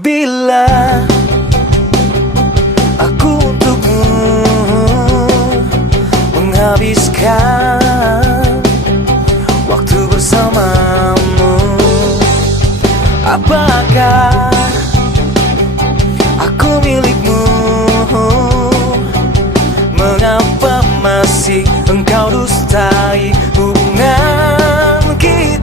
Bila aku untukmu menghabiskan waktu bersamamu, apakah aku milikmu? Mengapa masih engkau dustai hubungan kita?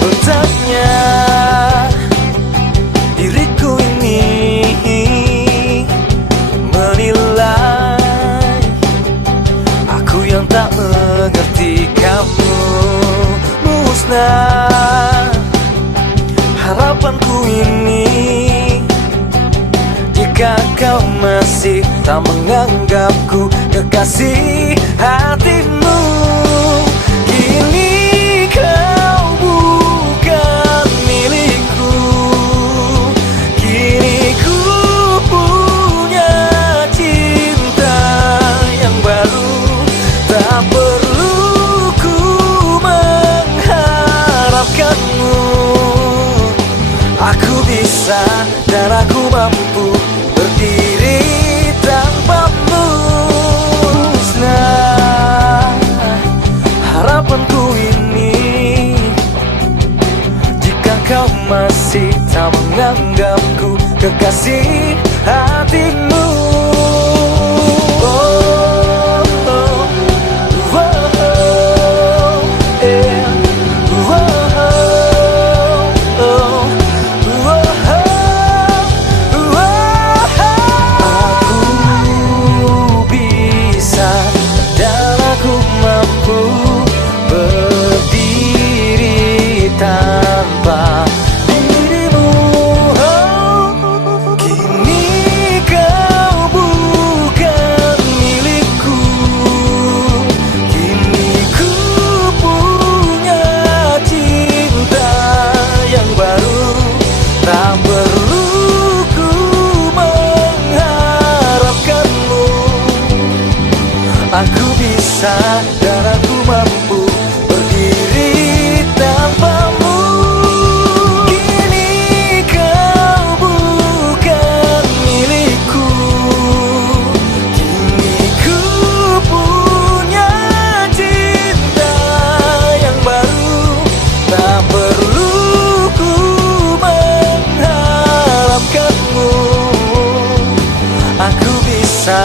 Betapnya diriku ini menilai aku yang tak mengerti kamu. Musnah harapanku ini jika kau masih tak menganggapku kekasih hatimu. Kini kau bukan milikku, kini ku punya cinta yang baru. Tak perlu ku mengharapkanmu, aku bisa dan aku mampu berdiri tanpamu. Musnah harapanku ini jika kau masih tak menganggapku kekasih hatimu. Tanpa dirimu, kini kau bukan milikku, kini ku punya cinta yang baru. Tak perlu ku mengharapkanmu, aku bisa dan aku mampu berdiri tanpamu. Aku bisa